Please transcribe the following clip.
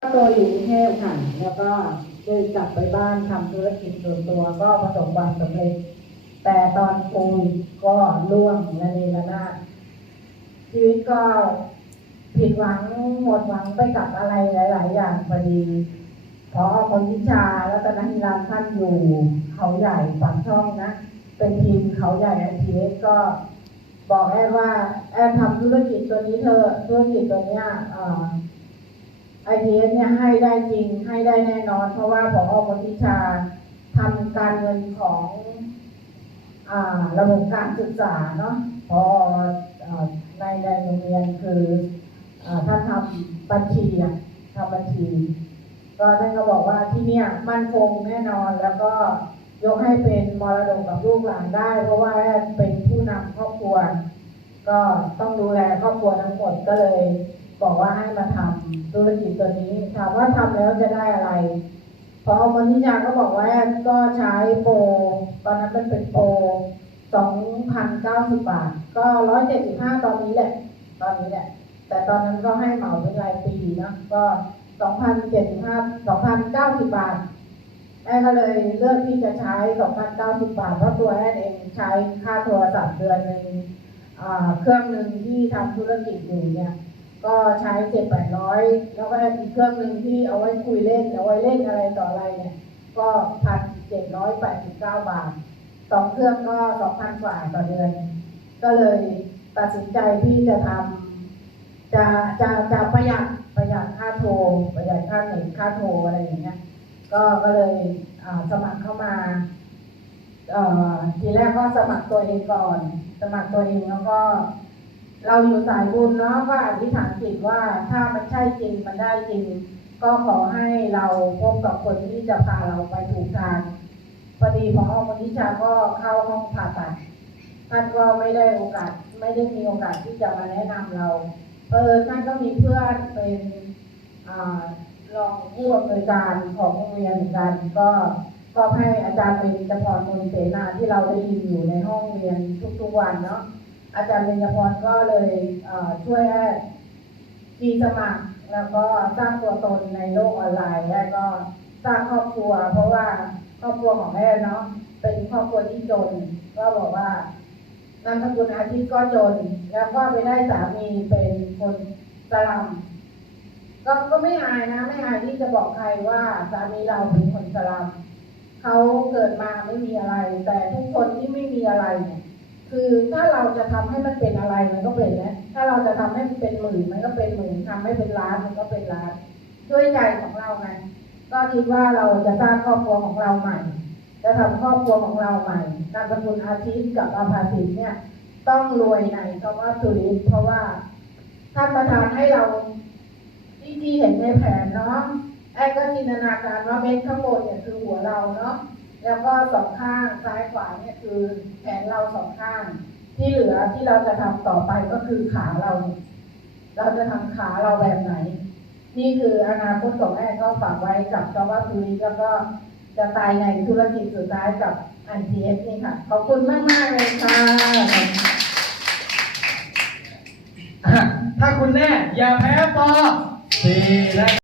ตัวอยู่กรุงเทพค่ะ แล้วก็เลยกลับไปบ้านทำธุรกิจส่วนตัวก็ประสบความสำเร็จ แต่ตอนโควิดก็ร่วงระเนระนาดชีวิตก็ผิดหวังหมดหวังไปกับอะไรหลาย ๆ อย่างพอดีพอคนวิชาแล้วตอนนั้นร้านท่านอยู่ เขาใหญ่ฝั่งช่องนะ เป็นทีมเขาใหญ่ไอทีเอสก็บอกแอดว่า แอดทำธุรกิจตัวนี้เธอธุรกิจตัวเนี้ย ไอเอสเนี่ยให้ได้จริงให้ได้แน่นอน เพราะว่าพอคนิชาทำการเงินของอระบบการศึกษาเนาะพออในในโรงเรียนคืออาถ้าทำบัญชีอะทำบัญชี ก็ท่านก็บอกว่าที่เนี่ยมั่นคงแน่นอนแล้วก็ยกให้เป็นมรดกกับลูกหลานได้ เพราะว่าเป็นผู้นำครอบครัว ก็ต้องดูแลครอบครัวทั้งหมดก็เลย บอกว่าให้มาทำธุรกิจตัวนี้ ถามว่าทำแล้วจะได้อะไร พอคนที่ยาก็บอกว่าก็ใช้โปรตอนนั้นมันเป็นโปรสองพันเก้าสิบบาท ก็ร้อยเจ็ดสิบห้าตอนนี้แหละ ตอนนี้แหละ แต่ตอนนั้นก็ให้เหมาเป็นรายปีนะก็สองพันเจ็ดสิบห้าสองพันเก้าสิบบาทแม่ก็เลยเลือกที่จะใช้สองพันเก้าสิบบาท เพราะตัวแม่เองใช้ค่าโทรศัพท์เดือนหนึ่งเครื่องหนึ่งที่ทำธุรกิจอยู่เนี่ย ก็ใช้เจ็ดแปดร้อยแล้วก็อีกเครื่องหนึ่งที่เอาไว้คุยเล่นเอาไว้เล่นอะไรต่ออะไรเนี่ย ก็พันเจ็ดร้อยแปดสิบเก้าบาทสองเครื่องก็สองพันกว่าต่อเดือน ก็เลยตัดสินใจที่จะทำจะจะจะประหยัดประหยัดค่าโทรประหยัดค่าเน็ตค่าโทรอะไรอย่างเงี้ย ก็ก็เลยสมัครเข้ามาทีแรกก็สมัครตัวเองก่อน สมัครตัวเองแล้วก็ เราอยู่สายบุญเนาะก็อธิษฐานจิตว่าถ้ามันใช่จริงมันได้จริง ก็ขอให้เราพบกับคนที่จะพาเราไปถูกทางพอดีพอมนิชาก็เข้าห้องผ่าตัดท่านก็ไม่ได้โอกาสไม่ได้มีโอกาสที่จะมาแนะนำเราเออท่านก็มีเพื่อนเป็นอ่ารองผู้อำนวยการของโรงเรียนเหมือนกัน ก็ก็ให้อาจารย์เป็นจพรมนเสนาที่เราได้ยินอยู่ในห้องเรียนทุกๆวันเนาะ อาจารย์เบญพรก็เลยช่วยแอดมีสมัครแล้วก็สร้างตัวตนในโลกออนไลน์แล้วก็สร้างครอบครัว เพราะว่าครอบครัวของแม่เนาะเป็นครอบครัวที่จน ก็บอกว่านามสกุลอาทิตย์ก็จน แล้วก็ไปได้สามีเป็นคนสลัมก็ก็ไม่อายนะไม่อายที่จะบอกใครว่าสามีเราเป็นคนสลัมเขาเกิดมาไม่มีอะไร แต่ทุกคนที่ไม่มีอะไรเนี่ย คือถ้าเราจะทำให้มันเป็นอะไรมันก็เป็นนะถ้าเราจะทำให้มันเป็นหมื่นมันก็เป็นหมื่นทำให้เป็นล้านมันก็เป็นล้าน ด้วยใจของเราไงก็คิดว่าเราจะสร้างครอบครัวของเราใหม่ จะทำครอบครัวของเราใหม่นามสกุลอาทิตย์กับอาภาสิทธิ์เนี่ย ต้องรวยในคำว่าสุรินเพราะว่าท่านประธานให้เราที่ที่เห็นในแผนเนาะไอ้ก็จินตนาการว่าเม็ดข้างบนเนี่ยคือหัวเราเนาะ แล้วก็สองข้างซ้ายขวาเนี่ยคือแขนเราสองข้าง ที่เหลือที่เราจะทำต่อไปก็คือขาเราเราจะทำขาเราแบบไหน นี่คืออนาคตของแม่ก็ฝากไว้กับชาวบ้าทุรีแล้วก็จะตายในธุรกิจสุดท้ายกับอันทีเอสนี่ค่ะ ขอบคุณมากมากเลยค่ะ ถ้าคุณแน่อย่าแพ้ปอสี่และ